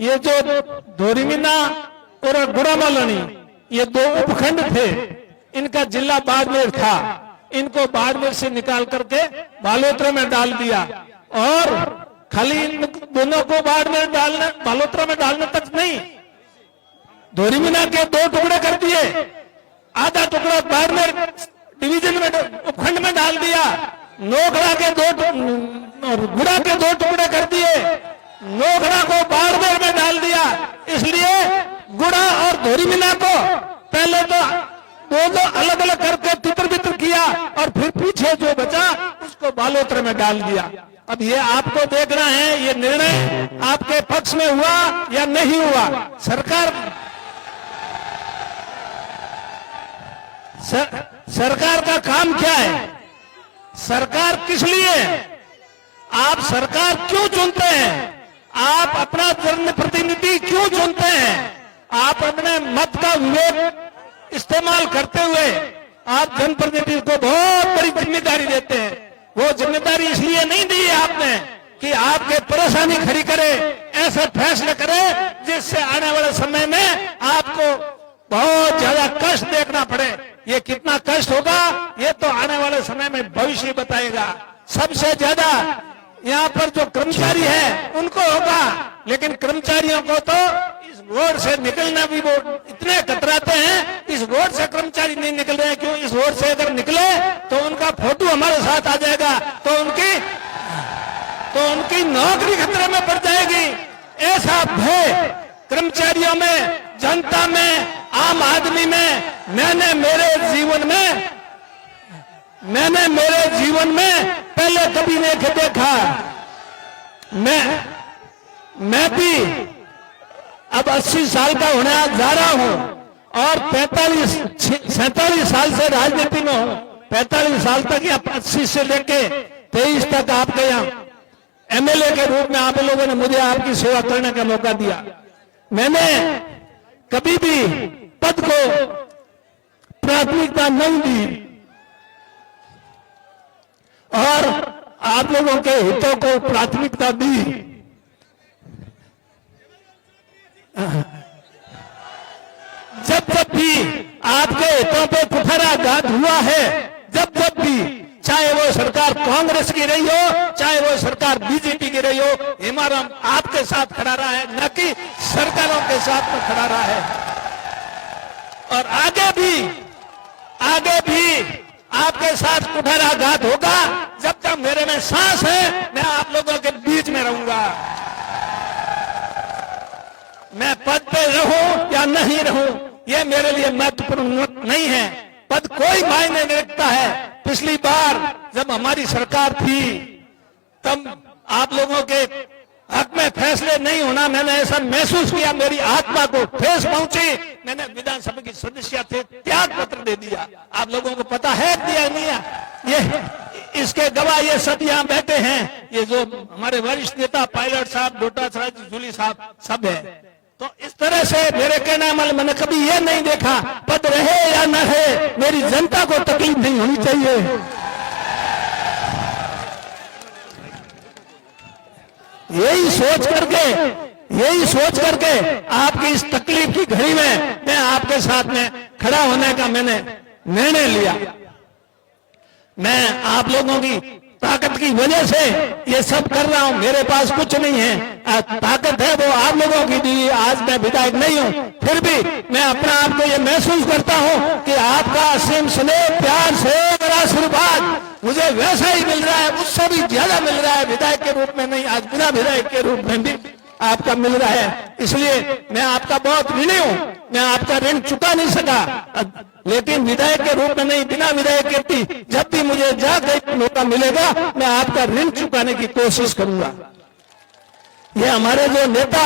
ये जो धोरीमीना और गुड़ामालनी ये दो उपखंड थे, इनका जिला बाड़मेर था। इनको बाड़मेर से निकाल करके बालोतरा में डाल दिया और खाली इन दोनों को बाड़मेर डालने, बालोतरा में डालने तक नहीं, धोरीमीना के दो टुकड़े कर दिए। आधा टुकड़ा बाड़मेर डिवीजन में, उपखंड में डाल दिया। नोखड़ा के गुड़ा के दो टुकड़े कर दिए, नोखड़ा को बाड़मेर में डाल दिया। इसलिए गुड़ा और धोरीमीना को पहले तो दोनों अलग अलग करके तितर बितर किया और फिर पीछे जो बचा उसको बालोतरा में डाल दिया। अब ये आपको देखना है ये निर्णय आपके पक्ष में हुआ या नहीं हुआ। सरकार का काम क्या है, सरकार किस लिए, आप सरकार क्यों चुनते हैं, आप अपना जनप्रतिनिधि क्यों चुनते हैं। आप अपने मत का विवेक इस्तेमाल करते हुए आप जनप्रतिनिधि को बहुत बड़ी जिम्मेदारी देते हैं। वो जिम्मेदारी इसलिए नहीं दी है आपने कि आपके परेशानी खड़ी करे, ऐसे फैसले करे जिससे आने वाले समय में आपको बहुत ज्यादा कष्ट देखना पड़े। ये कितना कष्ट होगा ये तो आने वाले समय में भविष्य बताएगा। सबसे ज्यादा यहाँ पर जो कर्मचारी है उनको होगा, लेकिन कर्मचारियों को तो इस रोड से निकलना भी वो इतने कतराते हैं। इस रोड से कर्मचारी नहीं निकल रहे हैं, क्यों, इस रोड से अगर निकले तो उनका फोटो हमारे साथ आ जाएगा, तो उनकी नौकरी खतरे में पड़ जाएगी। ऐसा भय कर्मचारियों में, जनता में, आम आदमी में मैंने मेरे जीवन में पहले कभी नहीं देखा। मैं भी अब 80 साल का होने जा रहा हूं और 47 साल से राजनीति में हूं। 45 साल तक या 80 से लेके 23 तक आपके यहाँ एमएलए के रूप में आप लोगों ने मुझे आपकी सेवा करने का मौका दिया। मैंने कभी भी पद को प्राथमिकता नहीं दी और आप लोगों के हितों को प्राथमिकता दी। जब भी आपके हितों पे कुठाराघात हुआ है, जब भी, चाहे वो सरकार कांग्रेस की रही हो, चाहे वो सरकार बीजेपी की रही हो, हमारा आपके साथ खड़ा रहा है, न कि सरकारों के साथ में खड़ा रहा है। और आगे भी आपके साथ कुठाराघात होगा। जब तक मेरे में सांस है मैं आप लोगों के बीच में रहूंगा। मैं पद पे रहूं या नहीं रहूं ये मेरे लिए महत्वपूर्ण नहीं है। पद कोई मायने नहीं रखता है। पिछली बार जब हमारी सरकार थी तब आप लोगों के हक में फैसले नहीं होना मैंने ऐसा महसूस किया, मेरी आत्मा को ठेस पहुंची। मैंने विधानसभा की सदस्य थे त्याग पत्र दे दिया। आप लोगों को पता है दिया नहीं है, ये इसके गवाह ये सब यहाँ बैठे हैं। ये जो हमारे वरिष्ठ नेता पायलट साहब, डोटा साहब, जूली साहब सब है। तो इस तरह से मेरे कहने में मैंने कभी ये नहीं देखा पद रहे या न रहे मेरी जनता को तकलीफ नहीं होनी चाहिए। यही सोच करके आपकी इस तकलीफ की घड़ी में मैं आपके साथ में खड़ा होने का मैंने निर्णय लिया। मैं आप लोगों की ताकत की वजह से ये सब कर रहा हूं। मेरे पास कुछ नहीं है, ताकत है वो आप लोगों की दी। आज मैं विधायक नहीं हूं, फिर भी मैं अपना आप को ये महसूस करता हूं कि आपका असीम स्नेह, प्यार से मेरा आशीर्वाद मुझे वैसा ही मिल रहा है, उससे भी ज्यादा मिल रहा है। विधायक के रूप में नहीं, आज बिना विधायक के रूप में भी आपका मिल रहा है। इसलिए मैं आपका बहुत ऋणी हूं। मैं आपका ऋण चुका नहीं सका, लेकिन विधायक के रूप में नहीं, बिना विधायक के भी जब भी मुझे जहाँ मौका मिलेगा मैं आपका ऋण चुकाने की कोशिश करूंगा। ये हमारे जो नेता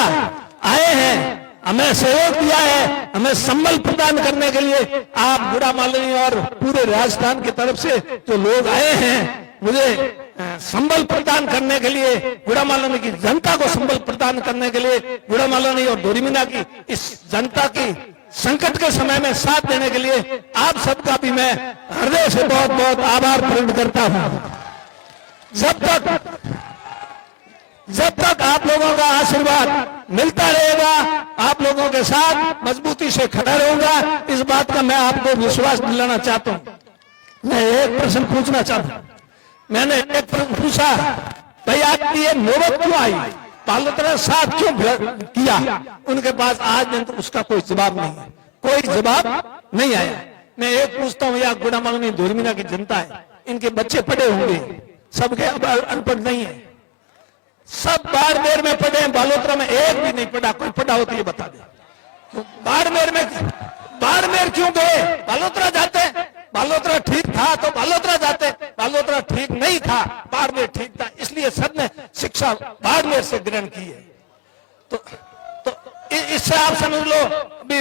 आए हैं, हमें सहयोग दिया है, हमें संबल प्रदान करने के लिए आप गुड़ामालनी और पूरे राजस्थान की तरफ से जो लोग आए हैं, मुझे संबल प्रदान करने के लिए, गुड़ामालनी की जनता को संबल प्रदान करने के लिए, गुड़ामालनी और धोरीमीना की इस जनता की संकट के समय में साथ देने के लिए आप सबका भी मैं हृदय से बहुत बहुत आभार प्रकट करता हूं। जब तक आप लोगों का आशीर्वाद मिलता रहेगा, आप लोगों के साथ मजबूती से खड़ा रहूंगा, इस बात का मैं आपको विश्वास दिलाना चाहता हूं। मैं एक प्रश्न पूछना चाहता हूं। मैंने एक प्रश्न पूछा, भाई आपकी ये नौबत क्यों आई, बालोतरा साथ क्यों किया? उनके पास आज दिन तो उसका कोई जवाब नहीं है, कोई जवाब नहीं आया। मैं एक पूछता हूँ, या गुड़ामालनी धुरमीना की जनता है, इनके बच्चे पढ़े होंगे, सबके अनपढ़ नहीं है, सब बाड़मेर में पढ़े हैं, बालोतरा में एक भी नहीं पढ़ा। कोई पढ़ा हो तो ये बता दे। तो बाड़मेर क्यों गए? बालोतरा जाते, बालोतरा ठीक था तो बालोतरा जाते, बालोतरा ठीक नहीं था, बाड़मेर ठीक था, इसलिए सबने शिक्षा बाड़मेर से ग्रहण की है। तो इससे आप समझ लो, अभी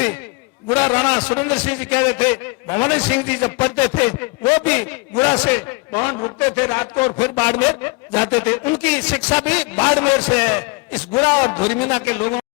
गुड़ा राणा सुरेंद्र सिंह जी कह रहे थे, भवानी सिंह जी जब पढ़ते थे वो भी गुड़ा से भवन रुकते थे रात को और फिर बाड़मेर जाते थे, उनकी शिक्षा भी बाड़मेर से है। इस गुड़ा और धुरमीना के लोगों